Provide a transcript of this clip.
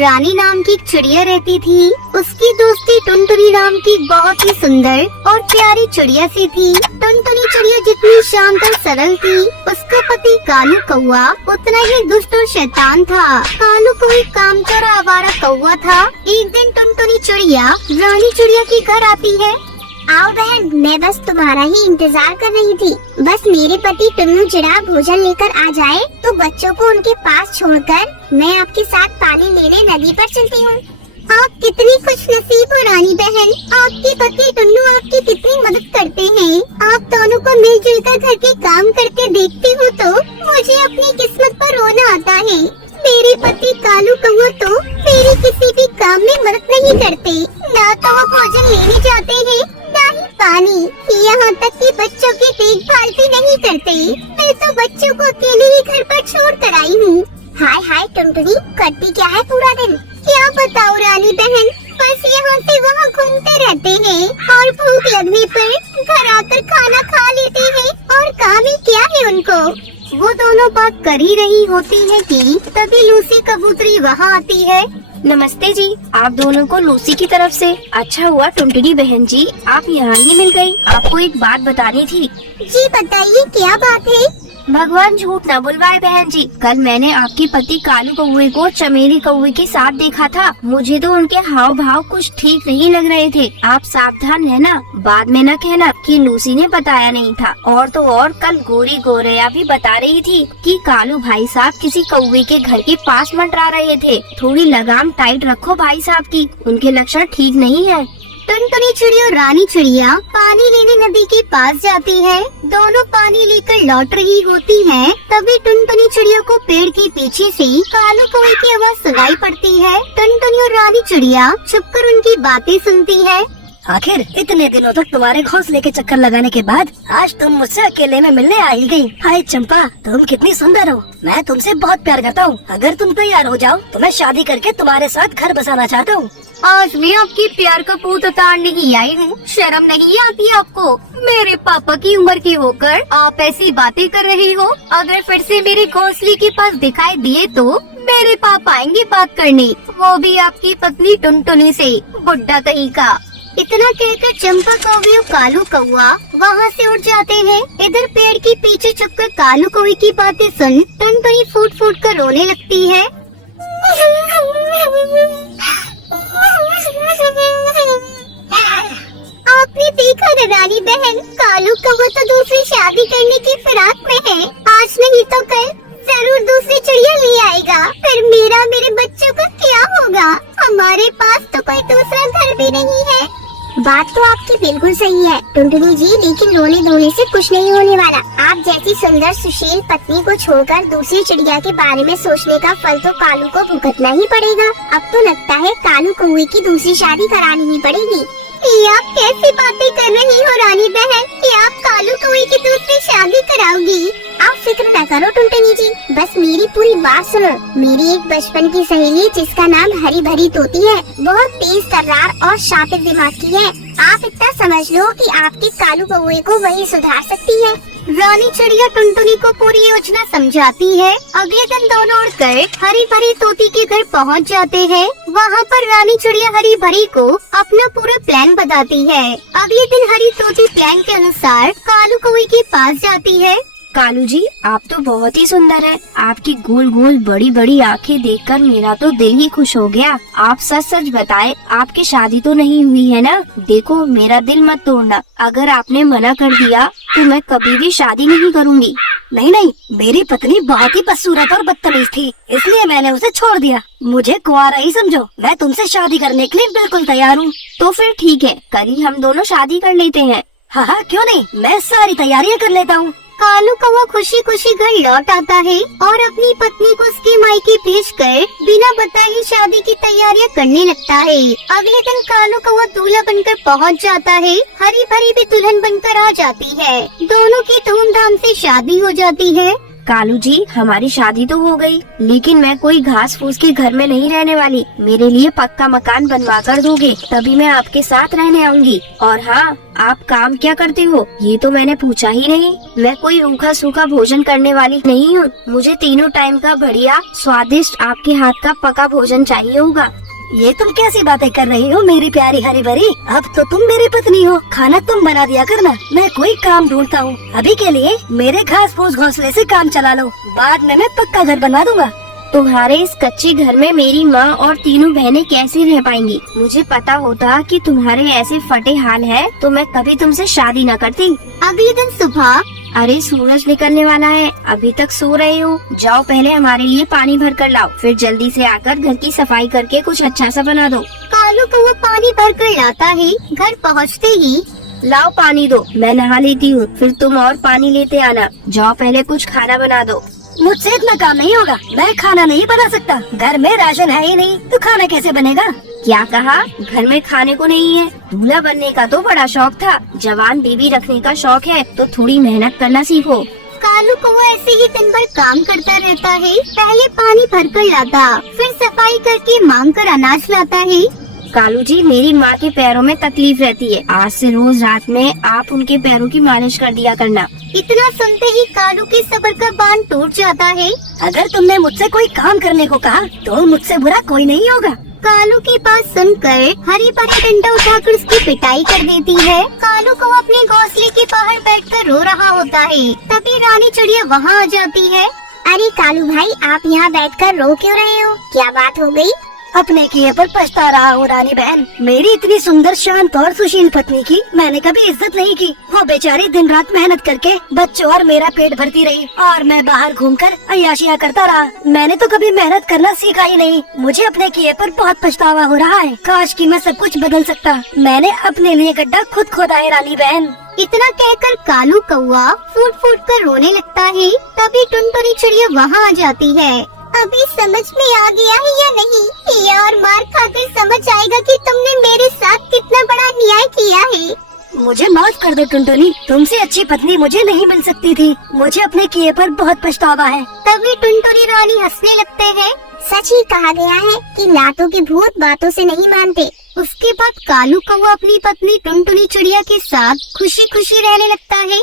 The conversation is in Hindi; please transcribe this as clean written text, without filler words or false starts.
रानी नाम की एक चिड़िया रहती थी। उसकी दोस्ती टुनटुनी नाम की बहुत ही सुंदर और प्यारी चिड़िया से थी। टुनटुनी चिड़िया जितनी शांत और सरल थी, उसका पति कालू कौआ उतना ही दुष्ट और शैतान था। कालू कोई कामचोर आवारा कौआ था। एक दिन टुनटुनी चिड़िया रानी चिड़िया के घर आती है। आओ बहन, मैं बस तुम्हारा ही इंतजार कर रही थी। बस मेरे पति टुन्नू चिड़ा भोजन लेकर आ जाए तो बच्चों को उनके पास छोड़कर मैं आपके साथ पानी लेने नदी पर चलती हूँ। आप कितनी खुश नसीब हो रानी बहन। आपके पति टुन्नू आपकी कितनी मदद करते हैं। आप दोनों को मिलजुल कर घर के काम करते देखती हूँ तो मुझे अपनी किस्मत पर रोना आता है। मेरे पति कालू कौआ तो मेरी किसी भी काम में मदद नहीं करते। ना तो वो भोजन लेने जाते हैं, ना ही पानी, यहाँ तक कि बच्चों की देखभाल भी नहीं करते। मैं तो बच्चों को अकेले ही घर पर छोड़ कर आई हूँ। हाय हाय टुनटुनी, करती क्या है पूरा दिन? क्या बताओ रानी बहन, बस यहाँ से वहाँ घूमते रहते हैं और भूख लगने पर घर आकर खाना खा लेते हैं और काम ही क्या है उनको। वो दोनों बात कर ही रही होती है कि तभी लूसी कबूतरी वहाँ आती है। नमस्ते जी, आप दोनों को लूसी की तरफ से। अच्छा हुआ टुनटुनी बहन जी, आप यहाँ ही मिल गई। आपको एक बात बतानी थी। जी बताइए, क्या बात है? भगवान झूठ न बुलवाए बहन जी, कल मैंने आपके पति कालू कौवे को चमेली कौवे के साथ देखा था। मुझे तो उनके हाव भाव कुछ ठीक नहीं लग रहे थे। आप सावधान रहना, बाद में न कहना कि लूसी ने बताया नहीं था। और तो और कल गोरी गोरैया भी बता रही थी कि कालू भाई साहब किसी कौवे के घर के पास मंडरा रहे थे। थोड़ी लगाम टाइट रखो भाई साहब की, उनके लक्षण ठीक नहीं है। टुनटुनी चिड़िया और रानी चिड़िया पानी लेने नदी के पास जाती है। दोनों पानी लेकर लौट रही होती हैं। तभी टुनटुनी चिड़िया को पेड़ के पीछे से कालू कौवे की आवाज सुनाई पड़ती है। टुनटुनी और रानी चिड़िया छुपकर उनकी बातें सुनती है। आखिर इतने दिनों तक तुम्हारे घोंसले के चक्कर लगाने के बाद आज तुम मुझसे अकेले में मिलने आई गई। हाय चंपा, तुम कितनी सुंदर हो। मैं तुमसे बहुत प्यार करता हूँ। अगर तुम तैयार हो जाओ तो मैं शादी करके तुम्हारे साथ घर बसाना चाहता हूँ। आज मैं आपकी प्यार का पूत उतारने ही आई हूँ। शर्म नहीं आती आपको? मेरे पापा की उम्र की होकर आप ऐसी बातें कर रही हो। अगर फिर से मेरे घोंसले के पास दिखाई दिए तो मेरे पापा आएंगे बात करने, वो भी आपकी पत्नी टुनटुनी से। बुड्ढा कहीं का। इतना कहकर चंपा कौवे और कालू कौआ वहाँ से उड़ जाते हैं। इधर पेड़ के पीछे छुपकर कालू कौवे की बातें सुन टुनटुनी फूट फूट कर रोने लगती है। आपने देखा न रानी बहन, कालू कौवा तो दूसरी शादी करने की फिराक में है। आज नहीं तो कल जरूर दूसरी चिड़िया ले आएगा। फिर मेरे बच्चों का क्या होगा? हमारे पास तो कोई दूसरा घर भी नहीं है। बात तो आपकी बिल्कुल सही है टुनटुनी जी, लेकिन रोने धोने से कुछ नहीं होने वाला। आप जैसी सुंदर सुशील पत्नी को छोड़कर दूसरी चिड़िया के बारे में सोचने का फल तो कालू को भुगतना ही पड़ेगा। अब तो लगता है कालू कौवे की दूसरी शादी करानी ही पड़ेगी। ये आप कैसी बातें कर रही हो रानी बहन कि आप कालू कौवे की दूसरी शादी कराओगी? आप फिक्र न करो टुनटुनी जी, बस मेरी पूरी बात सुनो। मेरी एक बचपन की सहेली जिसका नाम हरी भरी तोती है, बहुत तेज तर्रार और शातिर दिमाग की है। आप इतना समझ लो कि आपके कालू कौवे को वही सुधार सकती है। रानी चिड़िया टुनटुनी को पूरी योजना समझाती है। अगले दिन दोनों उड़कर हरी भरी तोती के घर पहुंच जाते हैं। वहाँ पर रानी चिड़िया हरी भरी को अपना पूरा प्लान बताती है। अगले दिन हरी तोती प्लान के अनुसार कालू कौवे के पास जाती है। कालू जी, आप तो बहुत ही सुंदर हैं। आपकी गोल गोल बड़ी बड़ी आंखें देखकर मेरा तो दिल ही खुश हो गया। आप सच सच बताएं, आपकी शादी तो नहीं हुई है ना? देखो, मेरा दिल मत तोड़ना। अगर आपने मना कर दिया तो मैं कभी भी शादी नहीं करूँगी। नहीं नहीं, मेरी पत्नी बहुत ही बदसूरत और बदतमीज थी, इसलिए मैंने उसे छोड़ दिया। मुझे कुंवारा ही समझो। मैं तुमसे शादी करने के लिए बिल्कुल तैयार हूँ। तो फिर ठीक है, कल ही हम दोनों शादी कर लेते हैं। हाँ हाँ, क्यों नहीं, मैं सारी तैयारियाँ कर लेता हूँ। कालू कौवा खुशी खुशी घर लौट आता है और अपनी पत्नी को उसके मायके भेजकर बिना बताए शादी की तैयारियां करने लगता है। अगले दिन कालू कौवा दूल्हा बनकर पहुंच जाता है। हरी भरी भी दुल्हन बनकर आ जाती है। दोनों की धूमधाम से शादी हो जाती है। कालू जी, हमारी शादी तो हो गई, लेकिन मैं कोई घास फूस के घर में नहीं रहने वाली। मेरे लिए पक्का मकान बनवा कर दोगे तभी मैं आपके साथ रहने आऊंगी। और हाँ, आप काम क्या करते हो ये तो मैंने पूछा ही नहीं। मैं कोई रूखा सूखा भोजन करने वाली नहीं हूँ। मुझे तीनों टाइम का बढ़िया स्वादिष्ट आपके हाथ का पका भोजन चाहिए होगा। ये तुम कैसी बातें कर रही हो मेरी प्यारी हरी भरी? अब तो तुम मेरी पत्नी हो, खाना तुम बना दिया करना, मैं कोई काम ढूंढता हूँ। अभी के लिए मेरे घास फूस घोंसले से काम चला लो, बाद में मैं पक्का घर बना दूंगा। तुम्हारे इस कच्चे घर में मेरी माँ और तीनों बहनें कैसे रह पाएंगी? मुझे पता होता कि तुम्हारे ऐसे फटे हाल है तो मैं कभी तुमसे शादी न करती। अगले दिन सुबह अरे सूरज निकलने वाला है, अभी तक सो रहे हो? जाओ पहले हमारे लिए पानी भर कर लाओ, फिर जल्दी से आकर घर की सफाई करके कुछ अच्छा सा बना दो। कालू कौवा पानी भर कर लाता है। घर पहुँचते ही लाओ पानी दो, मैं नहा लेती हूँ, फिर तुम और पानी लेते आना। जाओ पहले कुछ खाना बना दो। मुझसे इतना काम नहीं होगा, मैं खाना नहीं बना सकता। घर में राशन है ही नहीं तो खाना कैसे बनेगा? क्या कहा? घर में खाने को नहीं है? दूल्हा बनने का तो बड़ा शौक था, जवान बीवी रखने का शौक है तो थोड़ी मेहनत करना सीखो। कालू कौवा ऐसे ही दिन भर काम करता रहता है। पहले पानी भर कर लाता, फिर सफाई करके मांग कर अनाज लाता है। कालू जी, मेरी माँ के पैरों में तकलीफ रहती है, आज से रोज रात में आप उनके पैरों की मालिश कर दिया करना। इतना सुनते ही कालू के सब्र का बांध टूट जाता है। अगर तुमने मुझसे कोई काम करने को कहा तो मुझसे बुरा कोई नहीं होगा। कालू की बात सुनकर हरी परी डंडा उठाकर उसकी पिटाई कर देती है। कालू को अपने घोंसले के बाहर बैठकर रो रहा होता है। तभी रानी चिड़िया वहाँ आ जाती है। अरे कालू भाई, आप यहाँ बैठकर रो क्यों रहे हो? क्या बात हो गई? अपने किए पर पछता रहा हूँ रानी बहन। मेरी इतनी सुंदर शांत और सुशील पत्नी की मैंने कभी इज्जत नहीं की। वो बेचारी दिन रात मेहनत करके बच्चों और मेरा पेट भरती रही और मैं बाहर घूमकर अय्याशियाँ करता रहा। मैंने तो कभी मेहनत करना सीखा ही नहीं। मुझे अपने किए पर बहुत पछतावा हो रहा है। काश कि मैं सब कुछ बदल सकता। मैंने अपने लिए गड्ढा खुद खोदा है रानी बहन। इतना कहकर कालू कौवा फूट फूट कर रोने लगता है। तभी टुनटुनी चिड़िया वहाँ आ जाती है। अभी समझ में आ गया है या नहीं? पिया और मार खाकर समझ आएगा कि तुमने मेरे साथ कितना बड़ा अन्याय किया है। मुझे माफ कर दो टुनटुनी, तुमसे अच्छी पत्नी मुझे नहीं मिल सकती थी। मुझे अपने किए पर बहुत पछतावा है। तभी टुनटुनी रानी हंसने लगते हैं। सच ही कहा गया है कि लातों के भूत बातों से नहीं मानते। उसके बाद कालू कौवा अपनी पत्नी टुनटुनी चिड़िया के साथ खुशी खुशी रहने लगता है।